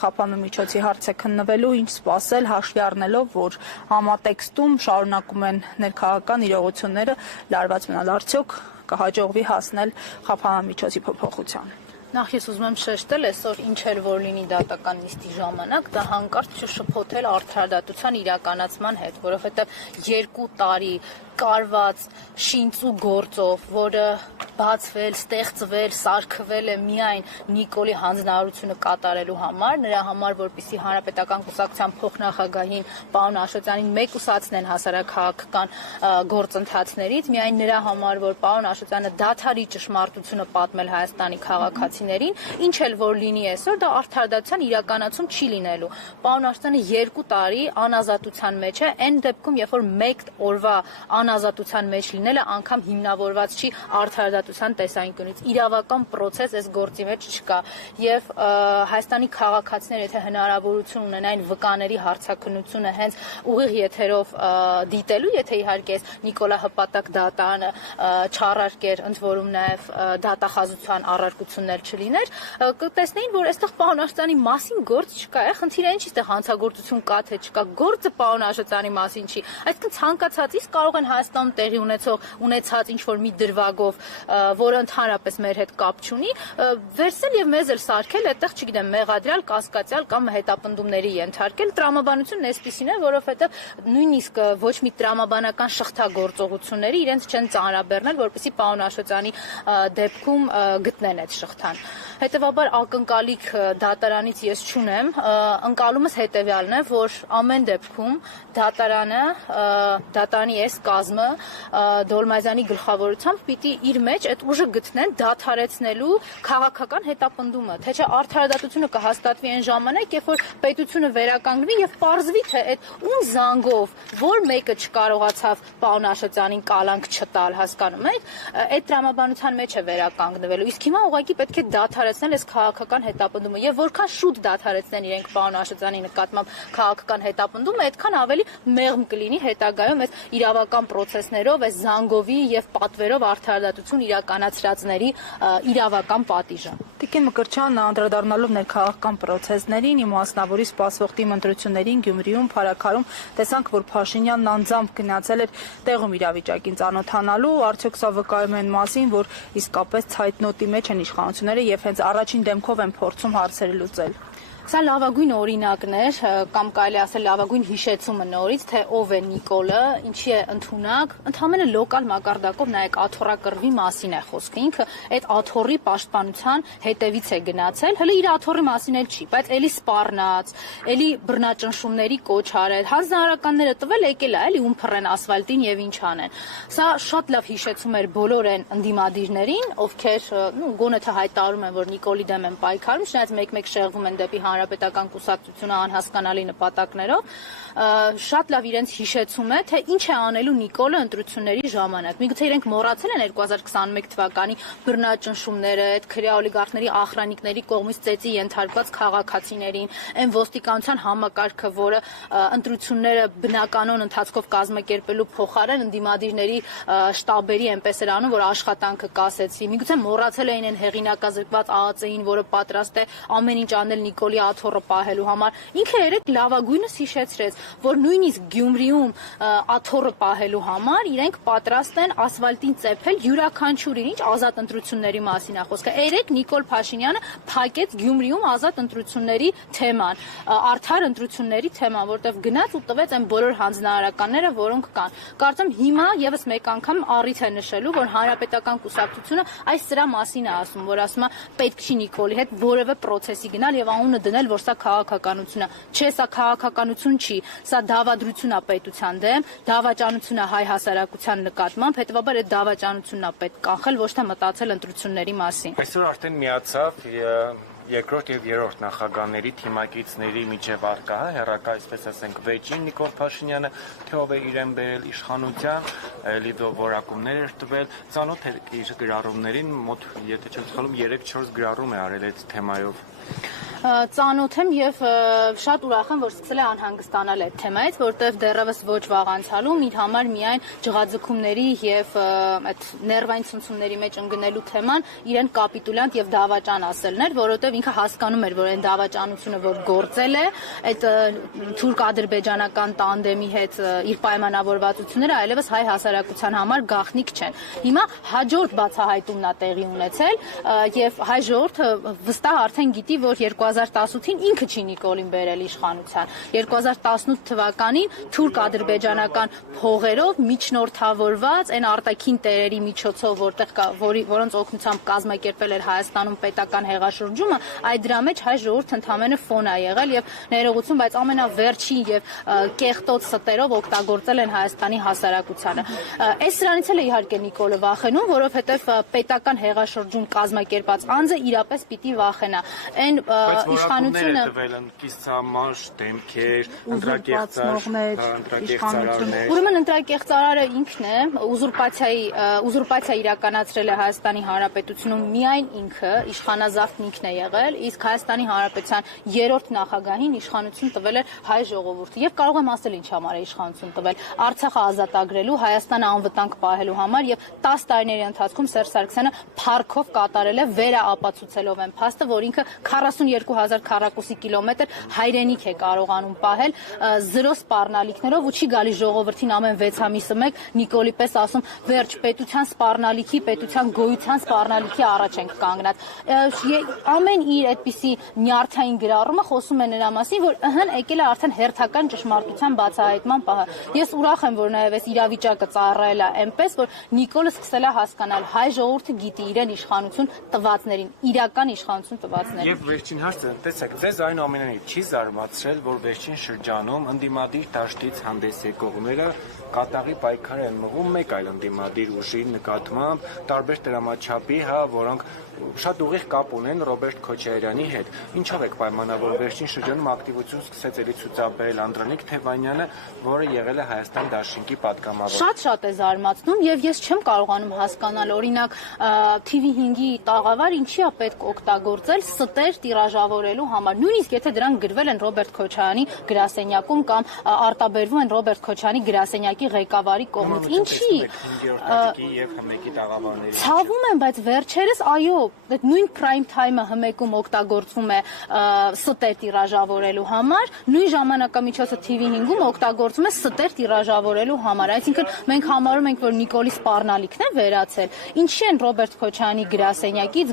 Խափանու միջոցի հարց է քննվելու, ինչ սպասել, հաշվի առնելով, որ համատեքստում շարունակում են ներքաղաքական իրողությունները, լարված մնալ արդյոք կհաջողվի հասնել խափանամիջոցի փոփոխության։ Նախ ես ուզում եմ շեշտել, այսօր ինչ էլ որ լինի դատական նիստի ժամանակ, դա հանկարծ չշփոթել արդարադատության իրականացման հետ, որովհետև 2 տարի կարված շինծու գործով, որը բացվել, ստեղծվել, սարքվել է միայն Նիկոլի հանձնարարությունը կատարելու համար, նրա համար, որպեսզի Հանրապետական կուսակցության փոխնախագահին պարոն Աշոտյանին մեկուսացնեն հասարակական գործընթացներից, միայն նրա համար, որ պարոն Աշոտյանը դադարի ճշմարտությունը պատմել Հայաստանի քաղաքացիներին, ինչ էլ որ լինի այսօր, դա արդարադատության իրականացում չի լինելու։ Պարոն Աշոտյանը 2 տարի անազատության մեջ է, այն դեպքում, երբ որ 1 օրվա անազատության մեջ լինելը անգամ հիմնավորված չի արդարադատության տեսանկյունից, իրավական process այս գործի մեջ չկա եւ Հայաստանի քաղաքացիները եթե հնարավորություն ունենային վկաների հարցաքննությունը հենց ուղիղ եթերով դիտելու, եթե իհարկե Նիկոլա Հպատակ դատանը չառարկեր, ընդ որում նաեւ դատախազության առարկություններ չլիներ, կտեսնեին, որ այստեղ պարոն Աշոտյանի մասին գործ չկա, խնդիրը ինչի՞ այստեղ հանցագործություն կա թե չկա, գործը պարոն Աշոտյանի մասին չի, այսինքն ցանկացած իսկ կարող են Հայաստանում տեղի ունեցած ինչ-որ մի դրվագով, որը ընդհանրապես մեր հետ կապ չունի, վերցնել եւ մեզ էլ սարքել, այդտեղ, չգիտեմ, մեղադրյալ, կասկածյալ կամ հետապնդումների ենթարկել, տրամաբանությունն էսպիսին է, որովհետեւ նույնիսկ ոչ մի տրամաբանական շղթագործողությունների իրենց չեն ծանրաբեռնել, որպեսզի պարոն Աշոտյանի դեպքում գտնեն այդ շղթան։ Հետևաբար ակնկալիք դատարանից ես չունեմ, ընկալումս հետեւյալն է, որ ամեն դեպքում դատարանի այս կազմը Դոլմազյանի գլխավորությամբ պիտի իր մեջ այդ ուժը գտնեն դադարեցնելու քաղաքական հետապնդումը, թե չէ արդարադատությունը կհաստատվի այն ժամանակ, երբ որ պետությունը վերականգնվի եւ պարզվի, թե այդ ում զանգով, որ մեկը չկարողացավ պարոն Աշոտյանին կալանք չտալ, հասկանում եք, այդ տրամաբանության մեջ է վերականգնվելու։ Իսկ հիմա ուղղակի պետք է դադարեցնել այս քաղաքական հետապնդումը եւ որքան շուտ դադարեցնեն իրենք պարոն Աշոտյանի նկատմամբ քաղաքական հետապնդումը, այդքան ավելի մեղմ կլինի հետագայում այս իրավական process-ներով, այս զանգովի եւ պատվերով արդարադատություն իրականացրածների իրավական պատիժը։ Տիկին Մկրտչյան, անդրադառնալով ներքաղաքական process-ներին, իմաստնավորի սպասվող թիմ ընտրություններին Գյումրիում, Փարաքարում, տեսանք, որ Փաշինյանն անձամբ գնացել էր տեղում իրավիճակին ծանոթանալու, արդյոք սա վկայում է այն մասին, որ իսկապես ցայտնոտի մեջ են իշխանությունները եւ հենց առաջին դեմքով են փորձում հարցերը լուծել։ Սա լավագույն օրինակն էր, կամ կարելի ասել լավագույն հիշեցումը նորից, թե ով է Նիկոլը, ինչի է ընդունակ, ընդհանրապես լոկալ մակարդակով նայեք աթոռակռվի մասին է խոսքը, ինքը այդ աթոռի պաշտպանության հետևից է գնացել, հələ իր աթոռի մասին էլ չի, բայց էլի սպառնաց, էլի բռնաճնշումների կոչ արել, հանձնարարականները տվել, եկել է, էլի ում փռեն ասֆալտին եւ ինչ անեն։ Սա շատ լավ հիշեցում էր բոլոր այն ընդդիմադիրներին, ովքեր գոնե թե հայտարարում են, որ Նիկոլի դեմ են պայքարում, չնայած մեկ-մեկ շեղվում են դեպի Հանրապետական կուսակցությունը անհասկանալի նպատակներով, շատ լավ իրենց հիշեցում է, թե ինչ է անելու Նիկոլը ընտրությունների ժամանակ։ Միգուցե իրենք մոռացել են 2021 թվականի բռնաճնշումները, այդ քրյա օլիգարխների ախրանիկների կողմից ծեծի ենթարկված քաղաքացիներին, այն ոստիկանության համակարգը, որը ընտրությունները բնականon ընթացքով կազմակերպելու փոխարեն ընդդիմադիրների շտաբերի այնպես էր անում, որ աշխատանքը կասեցի։ Միգուցե մոռացել էին այն հեղինակազրկված ԱԱԾ-ին, որը պատրաստ է ամեն ինչ անել Նիկոլի աթոռը պահելու համար։ Ինքը երեք լավագույնս հիշեցրեց, որ նույնիսկ Գյումրիում աթոռը պահելու համար իրենք պատրաստ են ասֆալտին ծեփել յուրաքանչյուրին, ինչ ազատ ընտրությունների մասին է խոսքը։ Երեք Նիկոլ Փաշինյանը փակեց Գյումրիում ազատ ընտրությունների թեման, արդար ընտրությունների թեման, որտեղ գնաց ու տվեց այն բոլոր հանձնարարականները, որոնք կան։ Կարծեմ հիմա եւս մեկ անգամ առիթ է նշելու, որ Հանրապետական կուսակցությունը այս սրա մասին է ասում, որ ասում է պետք չի Նիկոլի հետ որևէ process-ի գնալ եւ անունը դնել, որ սա քաղաքականություն է։ Չէ, սա քաղաքականություն չի, սա դավադրություն է պետության դեմ, դավաճանություն է հայ հասարակության նկատմամբ, հետեւաբար այդ դավաճանությունն է պետք կանխել, ոչ թե մտածել ընտրությունների մասին։ Այսօր արդեն միացավ երկրորդ եւ երրորդ նախագահների թիմակիցների միջև արկա, հերակա, այսպես ասենք, վեճին Նիկոլ Փաշինյանը, թե ով է իրեն բերել իշխանության, լիդո որակումներ էր տվել, ծանոթ էր իր գրառումներին, մոտ, եթե չեմ սխալվում, 3-4 գրառում է արել այդ թեմայով։ ծանոթ եմ եւ շատ ուրախ եմ, որ սկսել է անհանգստանալ այդ թեմայից, որտեղ դեռևս ոչ վաղ անցյալում իր համար միայն ջղաձգումների եւ այդ ներվային ցնցումների մեջ ընկնելու թեման իրեն կապիտուլյանտ եւ դավաճան ասելն էր, որովհետեւ ինքը հասկանում էր, որ այն դավաճանությունը, որ գործել է, այդ թուրք-ադրբեջանական տանդեմի հետ իր պայմանավորվածությունները այլևս հայ հասարակության համար գաղտնիք չեն։ Հիմա հաջորդ բացահայտումն է տեղի ունեցել եւ հայ ժողովուրդը վստահ արդեն գիտի, որ 2018-ին ինքը չի Նիկոլին բերել իշխանության։ 2018 թվականին թուրք-ադրբեջանական փողերով միջնորդավորված այն արտաքին տերերի միջոցով, որոնց օգնությամբ կազմակերպել էր Հայաստանում պետական հեղաշրջումը, այդ դրա մեջ հայ ժողովուրդը ընդամենը ֆոն է եղել եւ ներողություն, բայց ամենավերջին եւ կեղտոտ ստերով օգտագործել են Հայաստանի հասարակությանը։ Այս սրանից էլ է իհարկե Նիկոլը վախենում, որովհետեւ պետական հեղաշրջում կազմակերպած անձը իրապես պիտի վախենա։ Այն իշխանությունը կիսամաշ դեմքեր, ընտրակեղծարարներ։ Ուրեմն ընտրակեղծարարը ինքն է, ուզուրպացիա իրականացրել է Հայաստանի Հանրապետությունում միայն ինքը, իշխանազավթն ինքն է եղել, իսկ Հայաստանի Հանրապետության երրորդ նախագահին իշխանություն տվել էր հայ ժողովուրդը։ Եվ կարող եմ ասել ինչ համար է իշխանություն տվել։ Արցախը ազատագրելու, Հայաստանը անվտանգ պահելու համար եւ 10 տարիների ընթացքում Սերժ Սարգսյանը փառքով կատարել է վերաապացուցելով այն փաստը, որ ինքը 42000 քառակուսի կիլոմետր հայրենիք է կարողանում պահել զրո սպառնալիքներով ու չի գալի ժողովրդին ամեն 6 ամիսը մեկ Նիկոլի պես ասում վերջ պետության սպառնալիքի, պետության գոյության սպառնալիքի առաջ ենք կանգնած։ Ամեն իր այդպիսի նյարդային գրառումը խոսում է նրա մասին, որ եկել է արդեն հերթական ճշմարտության բացահայտման պահը։ Ես ուրախ եմ, որ նաև այս իրավիճակը ծառայել է այնպես, որ Նիկոլը սկսել է հասկանալ հայ ժողովուրդը գիտի իրեն իշխանություն տվածներին, իրական իշխանություն տվածներին։ Եվ վերջին հարցը, տեսեք, ձեզ այն ամենից չի զարմացրել, որ վերջին շրջանում ընդդիմադիր դաշտից հանդես եկողները կատաղի պայքար են մղում մեկ այլ ընդդիմադիր ուժի նկատմամբ, տարբեր դրամաչափի, որոնք շատ ուղիղ կապ ունեն Ռոբերտ Քոչարյանի հետ։ Ինչով եք պայմանավորվում վերջին շրջանում ակտիվություն սկսեց էլի ցուցաբերել Անդրանիկ Թևանյանը, որը եղել է Հայաստան Դաշինքի պատգամավոր։ Շատ է զարմացնում եւ ես չեմ կարողանում հասկանալ, օրինակ TV5-ի տաղավար ինչի է պետք օգտագործել ստեր տիրաժավորելու համար։ Նույնիսկ եթե դրանք գրվել են Ռոբերտ Քոչարյանի գրասենյակում կամ արտաբերվում են Ռոբերտ Քոչարյանի գրասենյակի ղեկավարի կողմից։ Ինչի։ Ցավում եմ, բայց վերջերս այո, այդ նույն prime time-ը հմեկում օգտագործվում է ստեր տիրաժավորելու համար, նույն ժամանակամիջոցը TV5-ում օգտագործվում է ստեր տիրաժավորելու համար։ Այսինքն մենք համարում ենք, որ Նիկոլի սպառնալիքն է վերացել։ Ինչի են Ռոբերտ Քոչարյանի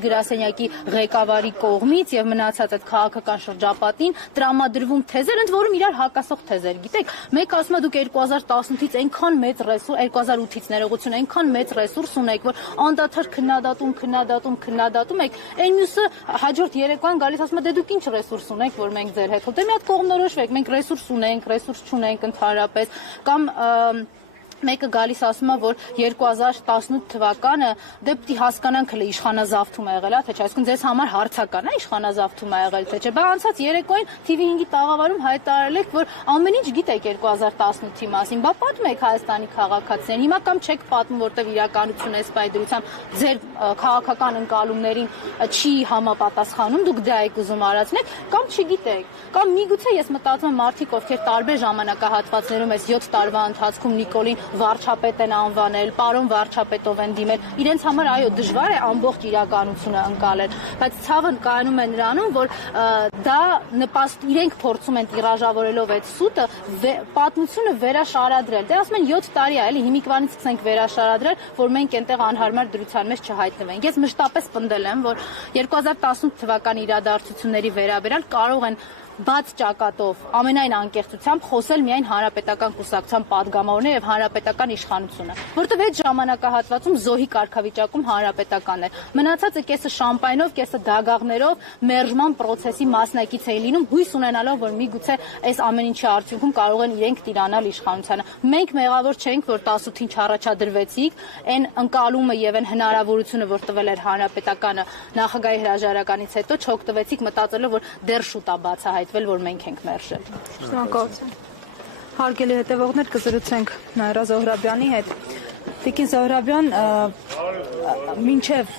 գրասենյակի ղեկավարի կողմից եւ մնացած այդ քաղաքական շրջապատին տրամադրվում թեզեր, ընդ որում իրար հակասող թեզեր։ Գիտեք, մեկ ասում է դուք 2018-ից այնքան մեծ ռեսուրս, 2008-ից ներողություն, այնքան մեծ ռեսուրս ունեք, որ անդադար քննադատում եք, այն մյուսը հաջորդ երեկոյան գալիս ասում է դե դուք ինչ ռեսուրս ունեք, որ մենք ձեր հետ դե մի հատ կողմնորոշվեք, մենք ռեսուրս ունենք, ռեսուրս չունենք ընդհանրապես, կամ մեկը գալիս ասում է, որ 2018 թվականը դե պիտի հասկանանք հələ իշխանազավթում է եղել, թե չէ, այսինքն ձեզ համար հարցական է իշխանազավթում է եղել, թե չէ, բայց անցած երեկոյին TV5-ի տաղավարում հայտարարել եք, որ ամեն ինչ գիտեք 2018-ի մասին, բա պատմում եք Հայաստանի քաղաքացիներին, հիմա կամ չեք պատմում, որտեղ իրականություն է սպայդրությամբ ձեր քաղաքական ընկալումներին չի համապատասխանում, դուք դա եք ուզում արածնեք, կամ չգիտեք, կամ միգուցե ես մտածում եմ մարդիկ, ովքեր տարբեր ժամանակահատվածներում այս 7 տարվա ընթացքում Նիկոլին վարչապետ են անվանել, պարոն վարչապետով են դիմել, իրենց համար այո դժվար է ամբողջ իրականությունը ընկալել, բայց ցավը կայանում է նրանում, որ դա իրենք փորձում են տիրաժավորելով այդ սուտը պատմությունը վերաշարադրել։ Դե ասում են 7 տարի է, էլի հիմիկվանից սկսենք վերաշարադրել, որ մենք այնտեղ անհարմար դրության մեջ չհայտնվենք։ Ես մշտապես պնդել եմ, որ 2018 թվականի իրադարձությունների վերաբերյալ կարող են բաց ճակատով ամենայն անկեղծությամբ խոսել միայն հանրապետական կուսակցության падգամավորները եւ հանրապետական իշխանությունը, որտեղ այդ ժամանակահատվածում զոհի կարգավիճակում հանրապետականն էր։ Մնացածը կեսը շամպայնով, կեսը դագաղներով մերժման process-ի մասնակից էին լինում, հույս ունենալով, որ միգուցե այս ամեն ինչի արդյունքում կարող են իրենք տիրանալ իշխանությանը։ Մենք մեղավոր չենք, որ 18-ին չառաջադրվեցիք, այն ընկալումը եւ այն հնարավորությունը, որ տվել էր հանրապետականը նախագահի հրաժարականից հետո, չօգտվեցիք մտածելով, որ դեռ շուտ է բացահայտվել, որ մենք ենք մերժել։ Շնորհակալություն։ Հարգելի հետևողներ, կզրուցենք Նաիրա Զոհրաբյանի հետ։ Տիկին Զոհրաբյան, մինչև